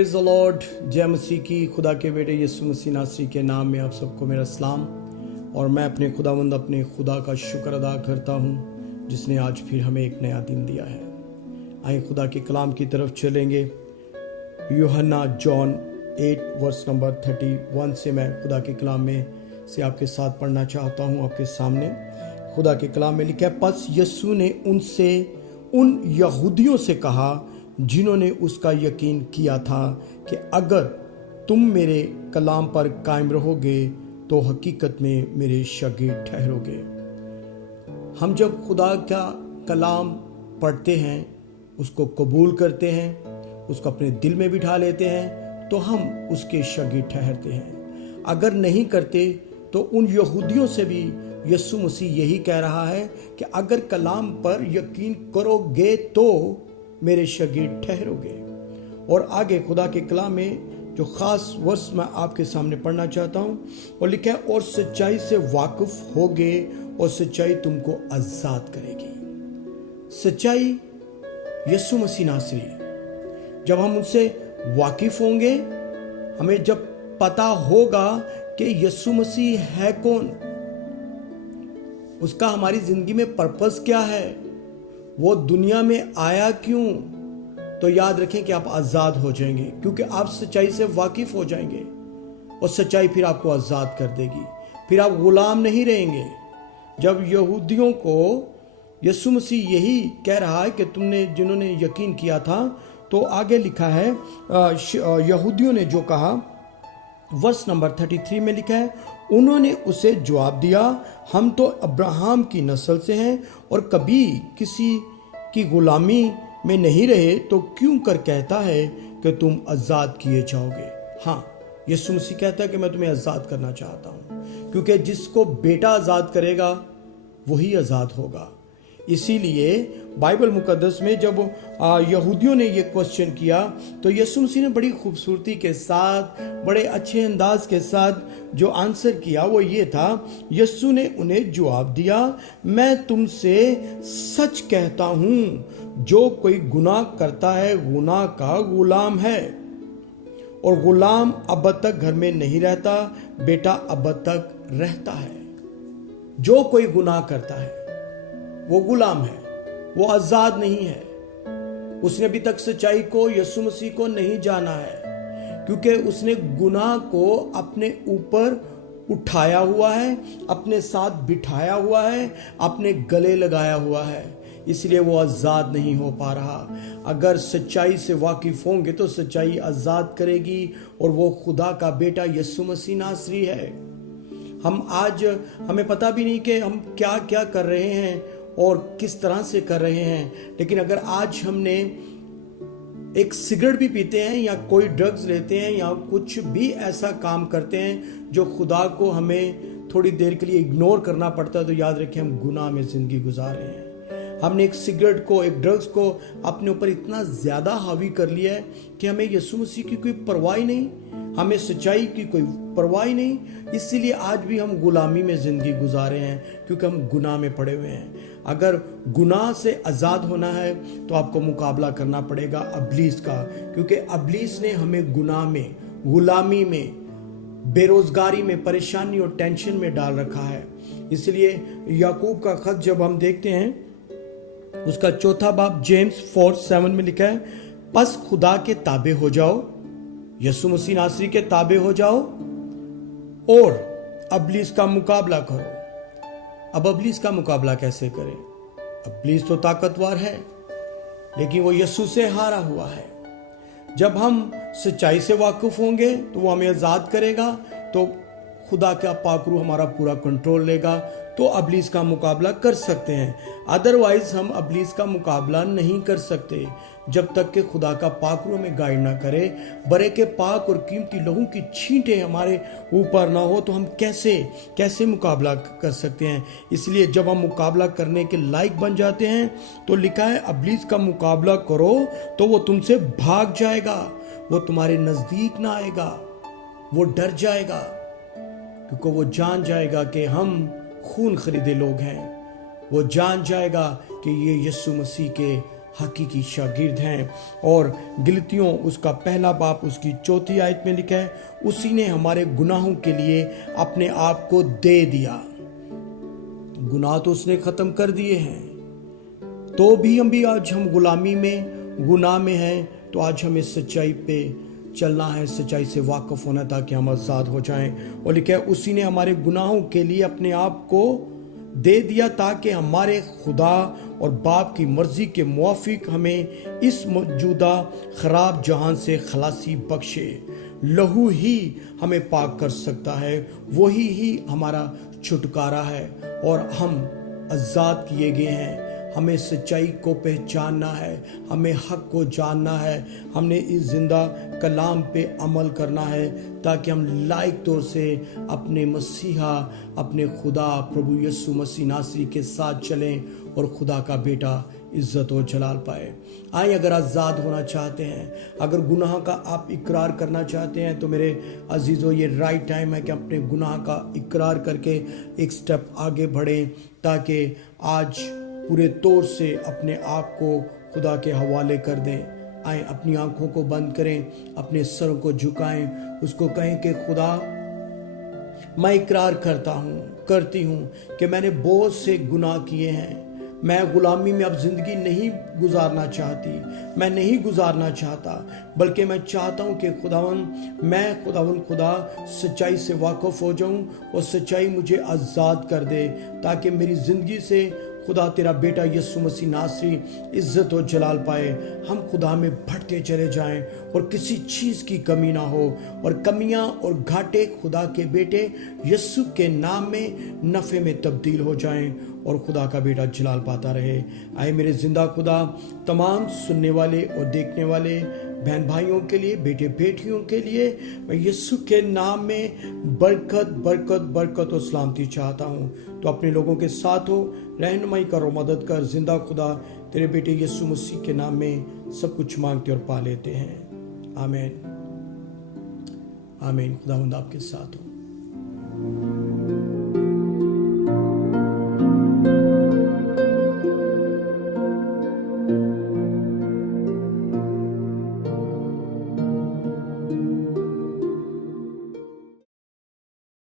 Praise the Lord. जय मसीह की। खुदा के बेटे यीशु मसीह नासरी के नाम में आप सबको मेरा सलाम। और मैं अपने खुदा का शुक्र अदा करता हूँ जिसने आज फिर हमें एक नया दिन दिया है। आइए खुदा के कलाम की तरफ चलेंगे। यूहन्ना जॉन 8 वर्स नंबर 31 से मैं खुदा के कलाम में से आपके साथ पढ़ना चाहता हूँ। आपके सामने खुदा के कलाम में लिखा है, बस यीशु ने उन यहूदियों से कहा जिन्होंने उसका यकीन किया था कि अगर तुम मेरे कलाम पर कायम रहोगे तो हकीकत में मेरे शागिर्द ठहरोगे। हम जब खुदा का कलाम पढ़ते हैं, उसको कबूल करते हैं, उसको अपने दिल में बिठा लेते हैं तो हम उसके शागिर्द ठहरते हैं। अगर नहीं करते तो उन यहूदियों से भी यीशु मसीह यही कह रहा है कि अगर कलाम पर यकीन करोगे तो मेरे शागिर्द ठहरोगे। और आगे खुदा के कलाम में जो खास वर्स मैं आपके सामने पढ़ना चाहता हूँ और लिखा है, और सच्चाई से वाकिफ होगे और सच्चाई तुमको आजाद करेगी। सच्चाई यीशु मसीह नासरी। जब हम उनसे वाकिफ होंगे, हमें जब पता होगा कि यीशु मसीह है कौन, उसका हमारी जिंदगी में पर्पस क्या है, वो दुनिया में आया क्यों, तो याद रखें कि आप आजाद हो जाएंगे, क्योंकि आप सच्चाई से वाकिफ हो जाएंगे और सच्चाई फिर आपको आजाद कर देगी। फिर आप गुलाम नहीं रहेंगे। जब यहूदियों को यीशु मसीह यही कह रहा है कि जिन्होंने यकीन किया था, तो आगे लिखा है यहूदियों ने जो कहा, वर्स नंबर 33 में लिखा है, उन्होंने उसे जवाब दिया, हम तो अब्राहम की नस्ल से हैं और कभी किसी की गुलामी में नहीं रहे, तो क्यों कर कहता है कि तुम आज़ाद किए जाओगे। हाँ, यीशु मसीह कहता है कि मैं तुम्हें आज़ाद करना चाहता हूँ, क्योंकि जिसको बेटा आज़ाद करेगा वही आज़ाद होगा। इसीलिए बाइबल मुकद्दस में जब यहूदियों ने ये क्वेश्चन किया तो यीशु मसीह ने बड़ी खूबसूरती के साथ, बड़े अच्छे अंदाज के साथ जो आंसर किया वो ये था। यीशु ने उन्हें जवाब दिया, मैं तुमसे सच कहता हूँ, जो कोई गुनाह करता है गुनाह का गुलाम है, और गुलाम अब तक घर में नहीं रहता, बेटा अब तक रहता है। जो कोई गुनाह करता है वो गुलाम है, वो आजाद नहीं है। उसने अभी तक सच्चाई को, यीशु मसीह को नहीं जाना है, क्योंकि उसने गुनाह को अपने ऊपर उठाया हुआ है, अपने साथ बिठाया हुआ है, अपने गले लगाया हुआ है। इसलिए वो आजाद नहीं हो पा रहा। अगर सच्चाई से वाकिफ होंगे तो सच्चाई आजाद करेगी, और वो खुदा का बेटा यीशु मसीह नासरी है। हमें पता भी नहीं कि हम क्या क्या कर रहे हैं और किस तरह से कर रहे हैं, लेकिन अगर आज हमने एक सिगरेट भी पीते हैं या कोई ड्रग्स लेते हैं या कुछ भी ऐसा काम करते हैं जो खुदा को हमें थोड़ी देर के लिए इग्नोर करना पड़ता है, तो याद रखें हम गुनाह में जिंदगी गुजार रहे हैं। हमने एक सिगरेट को, एक ड्रग्स को अपने ऊपर इतना ज्यादा हावी कर लिया है कि हमें यीशु मसीह की कोई परवाह नहीं, हमें सच्चाई की कोई परवाह नहीं। इसीलिए आज भी हम गुलामी में जिंदगी गुजारे हैं, क्योंकि हम गुनाह में पड़े हुए हैं। अगर गुनाह से आजाद होना है तो आपको मुकाबला करना पड़ेगा अबलीस का, क्योंकि अबलीस ने हमें गुनाह में, गुलामी में, बेरोजगारी में, परेशानी और टेंशन में डाल रखा है। इसलिए याकूब का खत जब हम देखते हैं, उसका चौथा बाब जेम्स 4:7 में लिखा है, बस खुदा के ताबे हो जाओ, यीशु मसीह नासरी के ताबे हो जाओ और अबलीस का मुकाबला करो। अब अबलीस का मुकाबला कैसे करें? अबलीस तो ताकतवर है, लेकिन वो यीशु से हारा हुआ है। जब हम सच्चाई से वाकिफ होंगे तो वो हमें आजाद करेगा, तो खुदा का पाक रूह हमारा पूरा कंट्रोल लेगा, तो अबलीस का मुकाबला कर सकते हैं। अदरवाइज हम अबलीस का मुकाबला नहीं कर सकते जब तक कि खुदा का पाक रूह हमें गाइड ना करे, बरे के पाक और कीमती लहू की छींटें हमारे ऊपर ना हो, तो हम कैसे मुकाबला कर सकते हैं। इसलिए जब हम मुकाबला करने के लायक बन जाते हैं तो लिखा है, अबलीस का मुकाबला करो तो वो तुमसे भाग जाएगा, वो तुम्हारे नजदीक ना आएगा, वो डर जाएगा, क्योंकि वो जान जाएगा कि हम खून खरीदे लोग हैं। वो जान जाएगा कि ये यीशु मसीह के हकीकी शागिर्द हैं। और गलतियों उसका पहला बाब उसकी 4 आयत में लिखा है, उसी ने हमारे गुनाहों के लिए अपने आप को दे दिया। गुनाह तो उसने खत्म कर दिए हैं, तो भी आज हम गुलामी में गुनाह में हैं। तो आज हमें सच्चाई पे चलना है, सच्चाई से वाकिफ होना, ताकि हम आज़ाद हो जाएं। और लिखा है उसी ने हमारे गुनाहों के लिए अपने आप को दे दिया, ताकि हमारे खुदा और बाप की मर्जी के मुआफिक हमें इस मौजूदा खराब जहान से खलासी बख्शे। लहू ही हमें पाक कर सकता है, वही ही हमारा छुटकारा है, और हम आज़ाद किए गए हैं। हमें सच्चाई को पहचानना है, हमें हक को जानना है, हमने इस जिंदा कलाम पे अमल करना है, ताकि हम लायक तौर से अपने मसीहा, अपने खुदा प्रभु यीशु मसीह नासरी के साथ चलें और खुदा का बेटा इज्जत और जलाल पाए। आए, अगर आज़ाद होना चाहते हैं, अगर गुनाह का आप इकरार करना चाहते हैं, तो मेरे अजीज़ों ये राइट टाइम है कि अपने गुनाह का इकरार करके एक स्टेप आगे बढ़ें, ताकि आज पूरे तौर से अपने आप को खुदा के हवाले कर दें। आए, अपनी आंखों को बंद करें, अपने सरों को झुकाएं, उसको कहें कि खुदा, मैं इकरार करती हूँ कि मैंने बहुत से गुनाह किए हैं। मैं गुलामी में अब ज़िंदगी नहीं गुजारना चाहती, मैं नहीं गुजारना चाहता, बल्कि मैं चाहता हूँ कि खुदा सच्चाई से वाकिफ़ हो जाऊँ और सच्चाई मुझे आज़ाद कर दे, ताकि मेरी ज़िंदगी से खुदा तेरा बेटा यीशु मसीह नासरी इज्जत और जलाल पाए। हम खुदा में बढ़ते चले जाएं और किसी चीज़ की कमी ना हो, और कमियां और घाटे खुदा के बेटे यीशु के नाम में नफ़े में तब्दील हो जाएं और खुदा का बेटा जलाल पाता रहे। आए मेरे जिंदा खुदा, तमाम सुनने वाले और देखने वाले बहन भाइयों के लिए, बेटे बेटियों के लिए मैं यीशु के नाम में बरकत बरकत बरकत और सलामती चाहता हूँ। तो अपने लोगों के साथ हो, रहनुमाई करो, मदद कर। जिंदा खुदा, तेरे बेटे यीशु मसीह के नाम में सब कुछ मांगते और पा लेते हैं। आमीन आमीन। खुदावंद आपके साथ हो।